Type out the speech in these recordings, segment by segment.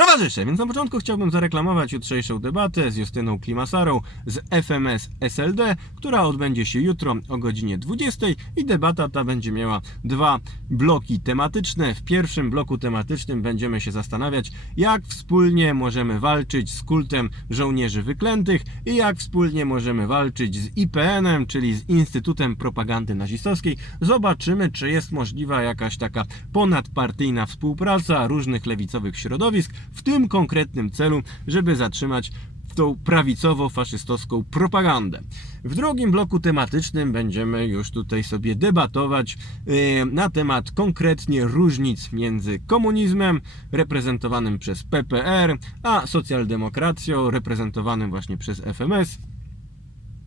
Towarzysze, więc na początku chciałbym zareklamować jutrzejszą debatę z Justyną Klimasarą z FMS SLD, która odbędzie się jutro o godzinie 20 i debata ta będzie miała dwa bloki tematyczne. W pierwszym bloku tematycznym będziemy się zastanawiać, jak wspólnie możemy walczyć z kultem żołnierzy wyklętych i jak wspólnie możemy walczyć z IPN-em, czyli z Instytutem Propagandy Nazistowskiej. Zobaczymy, czy jest możliwa jakaś taka ponadpartyjna współpraca różnych lewicowych środowisk w tym konkretnym celu, żeby zatrzymać tą prawicowo-faszystowską propagandę. W drugim bloku tematycznym będziemy już tutaj sobie debatować yy, na temat konkretnie różnic między komunizmem reprezentowanym przez PPR, a socjaldemokracją reprezentowanym właśnie przez FMS.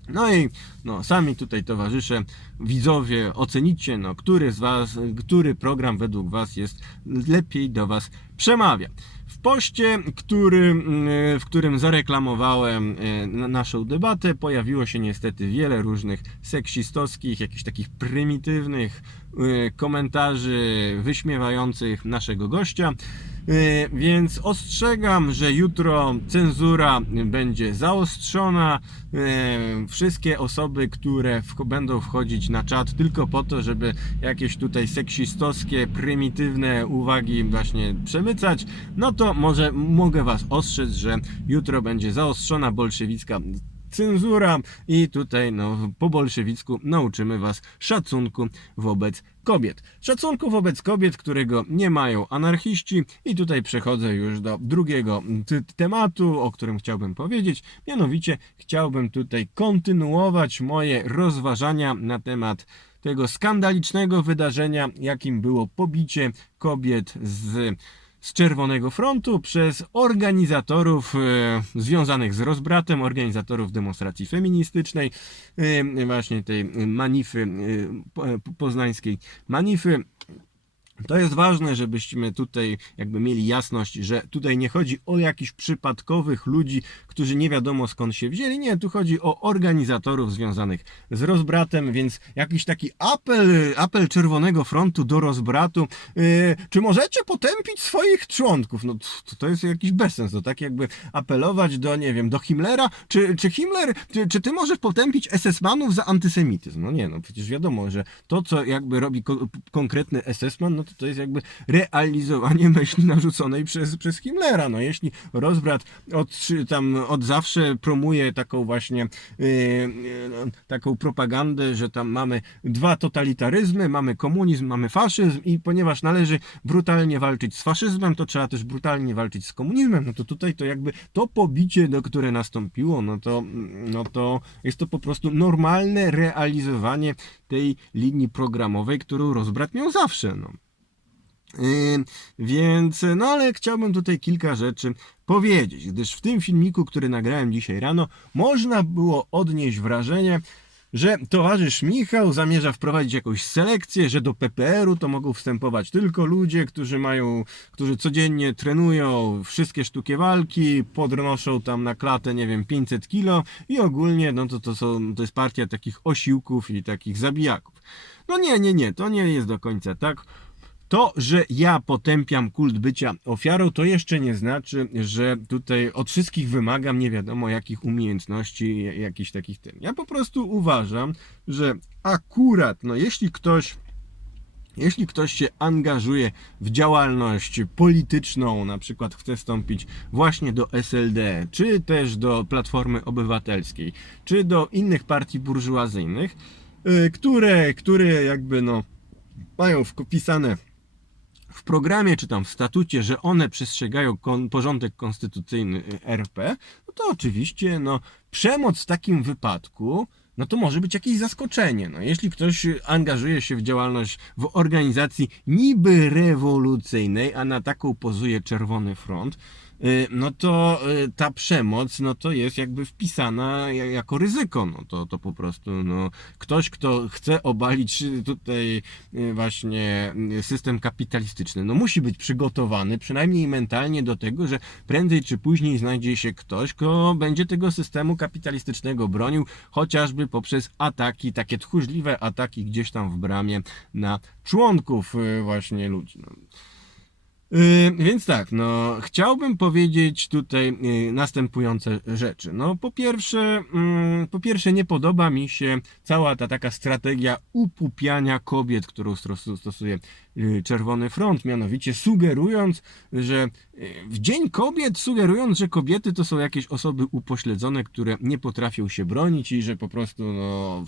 No i no, sami tutaj towarzysze, widzowie, ocenicie, no, który z Was, który program według Was jest lepiej do Was przemawia. Poście, który, mm, w którym zareklamowałem e, na- naszą debatę, pojawiło się niestety wiele różnych seksistowskich, jakichś takich prymitywnych e, komentarzy wyśmiewających naszego gościa. E, Więc ostrzegam, że jutro cenzura będzie zaostrzona. E, Wszystkie osoby, które będą wchodzić na czat tylko po to, żeby jakieś tutaj seksistowskie, prymitywne uwagi właśnie przemycać, no to może mogę Was ostrzec, że jutro będzie zaostrzona bolszewicka cenzura i tutaj no, po bolszewicku nauczymy Was szacunku wobec kobiet. Szacunku wobec kobiet, którego nie mają anarchiści i tutaj przechodzę już do drugiego tematu, o którym chciałbym powiedzieć. Mianowicie chciałbym tutaj kontynuować moje rozważania na temat tego skandalicznego wydarzenia, jakim było pobicie kobiet z z Czerwonego Frontu przez organizatorów e, związanych z rozbratem, organizatorów demonstracji feministycznej, e, właśnie tej manify, e, e, poznańskiej manify. To jest ważne, żebyśmy tutaj jakby mieli jasność, że tutaj nie chodzi o jakichś przypadkowych ludzi, którzy nie wiadomo skąd się wzięli. Nie, tu chodzi o organizatorów związanych z rozbratem, więc jakiś taki apel, apel Czerwonego Frontu do rozbratu. Yy, czy możecie potępić swoich członków? No to, to jest jakiś bezsens. To tak jakby apelować do, nie wiem, do Himmlera. Czy, czy Himmler, czy, czy ty możesz potępić SS-manów za antysemityzm? No nie, no przecież wiadomo, że to, co jakby robi ko- konkretny SS-man, no to to jest jakby realizowanie myśli narzuconej przez, przez Himmlera. No jeśli rozbrat od, tam od zawsze promuje taką właśnie yy, yy, no, taką propagandę, że tam mamy dwa totalitaryzmy, mamy komunizm, mamy faszyzm i ponieważ należy brutalnie walczyć z faszyzmem, to trzeba też brutalnie walczyć z komunizmem, no to tutaj to jakby to pobicie, do które nastąpiło, no to, no to jest to po prostu normalne realizowanie tej linii programowej, którą rozbrat miał zawsze, no. Yy, Więc, no ale chciałbym tutaj kilka rzeczy powiedzieć, gdyż w tym filmiku, który nagrałem dzisiaj rano, można było odnieść wrażenie, że towarzysz Michał zamierza wprowadzić jakąś selekcję, że do PPR-u to mogą wstępować tylko ludzie, którzy mają, którzy codziennie trenują wszystkie sztuki walki, podnoszą tam na klatę, nie wiem, 500 kilo i ogólnie, no to, to, są, to jest partia takich osiłków i takich zabijaków. No nie, nie, nie, to nie jest do końca tak. To, że ja potępiam kult bycia ofiarą, to jeszcze nie znaczy, że tutaj od wszystkich wymagam nie wiadomo jakich umiejętności, jakichś takich tym. Ja po prostu uważam, że akurat, no jeśli ktoś jeśli ktoś się angażuje w działalność polityczną, na przykład chce wstąpić właśnie do SLD, czy też do Platformy Obywatelskiej, czy do innych partii burżuazyjnych, y, które, które jakby no mają wpisane w programie czy tam w statucie, że one przestrzegają kon, porządek konstytucyjny y, RP, no to oczywiście no, przemoc w takim wypadku no to może być jakieś zaskoczenie. No, jeśli ktoś angażuje się w działalność w organizacji niby rewolucyjnej, a na taką pozuje Czerwony Front, no to y, ta przemoc, no to jest jakby wpisana ja- jako ryzyko. No to, to po prostu, no, ktoś, kto chce obalić y, tutaj y, właśnie y, system kapitalistyczny, no musi być przygotowany przynajmniej mentalnie do tego, że prędzej czy później znajdzie się ktoś, kto będzie tego systemu kapitalistycznego bronił, chociażby poprzez ataki, takie tchórzliwe ataki gdzieś tam w bramie na członków y, właśnie ludzi. No. Yy, więc tak, no, chciałbym powiedzieć tutaj yy, następujące rzeczy. No, po pierwsze, mm, po pierwsze, nie podoba mi się cała ta taka strategia upupiania kobiet, którą stos- stosuje yy, Czerwony Front, mianowicie sugerując, że w Dzień Kobiet, sugerując, że kobiety to są jakieś osoby upośledzone, które nie potrafią się bronić i że po prostu, no.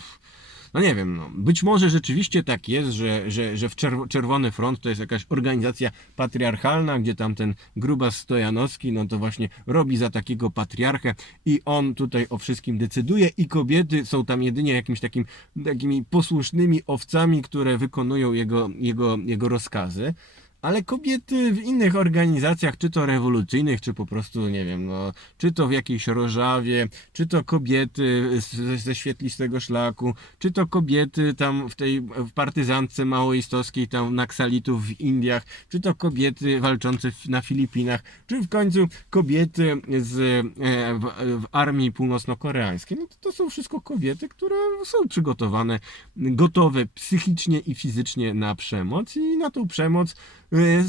No nie wiem, no. być może rzeczywiście tak jest, że, że, że w Czerw- Czerwony Front to jest jakaś organizacja patriarchalna, gdzie tam ten grubas Stojanowski, no to właśnie robi za takiego patriarchę i on tutaj o wszystkim decyduje i kobiety są tam jedynie jakimiś takim, takimi posłusznymi owcami, które wykonują jego, jego, jego rozkazy. Ale kobiety w innych organizacjach, czy to rewolucyjnych, czy po prostu, nie wiem, no, czy to w jakiejś Rożawie, czy to kobiety ze świetlistego szlaku, czy to kobiety tam w tej w partyzantce maoistowskiej, tam naksalitów w Indiach, czy to kobiety walczące na Filipinach, czy w końcu kobiety z, e, w, w armii północno-koreańskiej. No to, to są wszystko kobiety, które są przygotowane, gotowe psychicznie i fizycznie na przemoc i na tą przemoc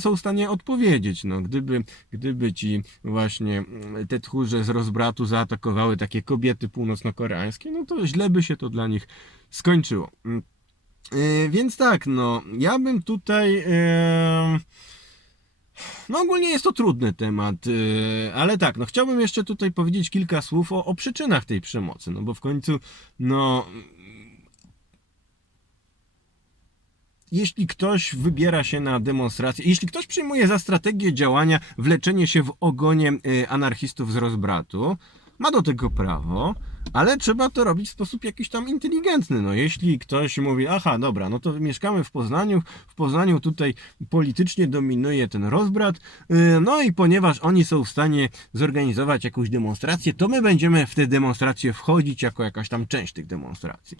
są w stanie odpowiedzieć. No, gdyby, gdyby ci właśnie mm, te tchórze z rozbratu zaatakowały takie kobiety północno-koreańskie, no to źle by się to dla nich skończyło. Mm. E, Więc tak, no, ja bym tutaj. E, no ogólnie jest to trudny temat, ale tak, no chciałbym jeszcze tutaj powiedzieć kilka słów o, o przyczynach tej przemocy, no bo w końcu, no jeśli ktoś wybiera się na demonstrację, jeśli ktoś przyjmuje za strategię działania wleczenie się w ogonie e, anarchistów z rozbratu, ma do tego prawo, ale trzeba to robić w sposób jakiś tam inteligentny. No, jeśli ktoś mówi, aha, dobra, no to mieszkamy w Poznaniu, w Poznaniu tutaj politycznie dominuje ten rozbrat, yy, no i ponieważ oni są w stanie zorganizować jakąś demonstrację, to my będziemy w te demonstracje wchodzić jako jakaś tam część tych demonstracji.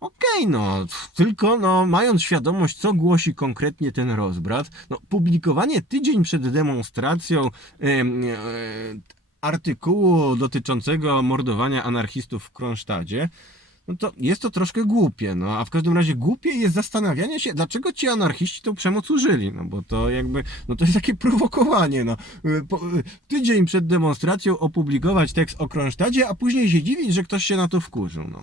Okej, no, tylko no, mając świadomość, co głosi konkretnie ten rozbrat, no, publikowanie tydzień przed demonstracją em, e, artykułu dotyczącego mordowania anarchistów w Kronsztadzie, no to jest to troszkę głupie, no, a w każdym razie głupie jest zastanawianie się, dlaczego ci anarchiści tą przemoc użyli, no, bo to jakby, no to jest takie prowokowanie, no, Y, po, y, tydzień przed demonstracją opublikować tekst o Kronsztadzie, a później się dziwić, że ktoś się na to wkurzył, no.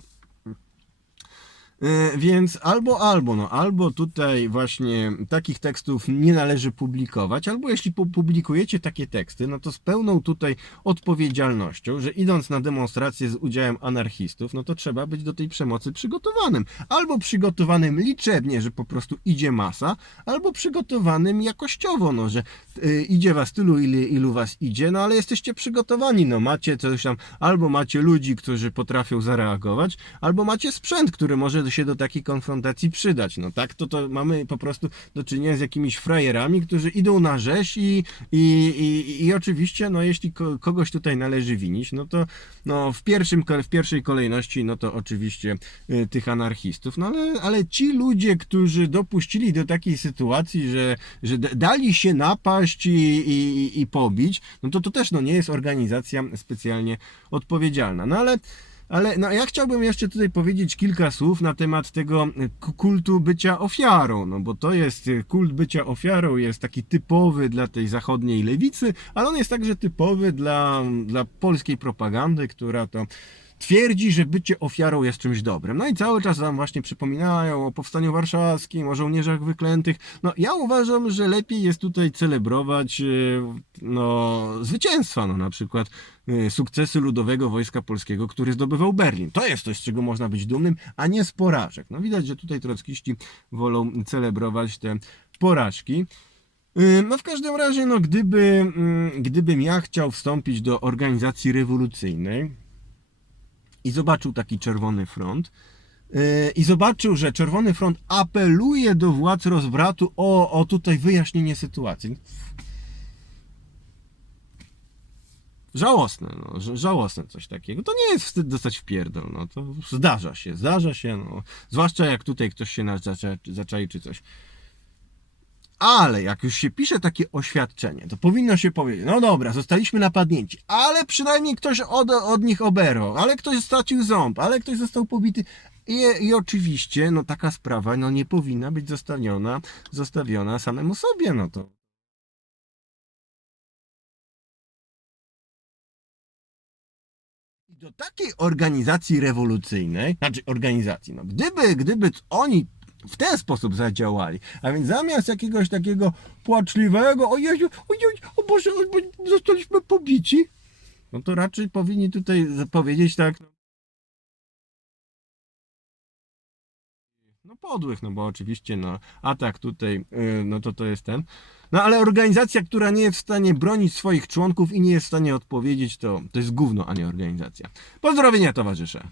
E, Więc albo, albo, no, albo tutaj właśnie takich tekstów nie należy publikować, albo jeśli pu- publikujecie takie teksty, no to z pełną tutaj odpowiedzialnością, że idąc na demonstrację z udziałem anarchistów, no to trzeba być do tej przemocy przygotowanym. Albo przygotowanym liczebnie, że po prostu idzie masa, albo przygotowanym jakościowo, no, że y, idzie was tylu, ilu was idzie, no ale jesteście przygotowani, no macie coś tam, albo macie ludzi, którzy potrafią zareagować, albo macie sprzęt, który może się do takiej konfrontacji przydać. No tak, to, to mamy po prostu do czynienia z jakimiś frajerami, którzy idą na rzeź i, i, i, i oczywiście, no jeśli ko, kogoś tutaj należy winić, no to no, w, pierwszym, w pierwszej kolejności, no to oczywiście y, tych anarchistów, no ale, ale ci ludzie, którzy dopuścili do takiej sytuacji, że, że dali się napaść i, i, i pobić, no to to też no, nie jest organizacja specjalnie odpowiedzialna. No ale ale no, ja chciałbym jeszcze tutaj powiedzieć kilka słów na temat tego k- kultu bycia ofiarą, no bo to jest e, kult bycia ofiarą, jest taki typowy dla tej zachodniej lewicy, ale on jest także typowy dla, dla polskiej propagandy, która to twierdzi, że bycie ofiarą jest czymś dobrym. No i cały czas wam właśnie przypominają o powstaniu warszawskim, o żołnierzach wyklętych. No ja uważam, że lepiej jest tutaj celebrować e, no, zwycięstwa, no na przykład e, sukcesy Ludowego Wojska Polskiego, który zdobywał Berlin. To jest coś, z czego można być dumnym, a nie z porażek. No widać, że tutaj trockiści wolą celebrować te porażki. Yy, No w każdym razie, no gdyby, mm, gdybym ja chciał wstąpić do organizacji rewolucyjnej i zobaczył taki czerwony front, yy, i zobaczył, że Czerwony Front apeluje do władz rozbratu o, o tutaj wyjaśnienie sytuacji. Żałosne, no, żałosne coś takiego. To nie jest wstyd dostać w pierdol, no to zdarza się, zdarza się, no. Zwłaszcza jak tutaj ktoś się zaczai czy coś. Ale jak już się pisze takie oświadczenie, to powinno się powiedzieć, no dobra, zostaliśmy napadnięci, ale przynajmniej ktoś od, od nich oberał, ale ktoś stracił ząb, ale ktoś został pobity. I, I, oczywiście, no taka sprawa, no nie powinna być zostawiona, zostawiona samemu sobie, no to. Do takiej organizacji rewolucyjnej, znaczy organizacji, no gdyby, gdyby oni w ten sposób zadziałali, a więc zamiast jakiegoś takiego płaczliwego, o Jezu, o Boże, o Boże, zostaliśmy pobici, no to raczej powinni tutaj powiedzieć tak, no podłych, no bo oczywiście, no atak tutaj, yy, no to to jest ten. No ale organizacja, która nie jest w stanie bronić swoich członków i nie jest w stanie odpowiedzieć, to, to jest gówno, a nie organizacja. Pozdrowienia towarzysze.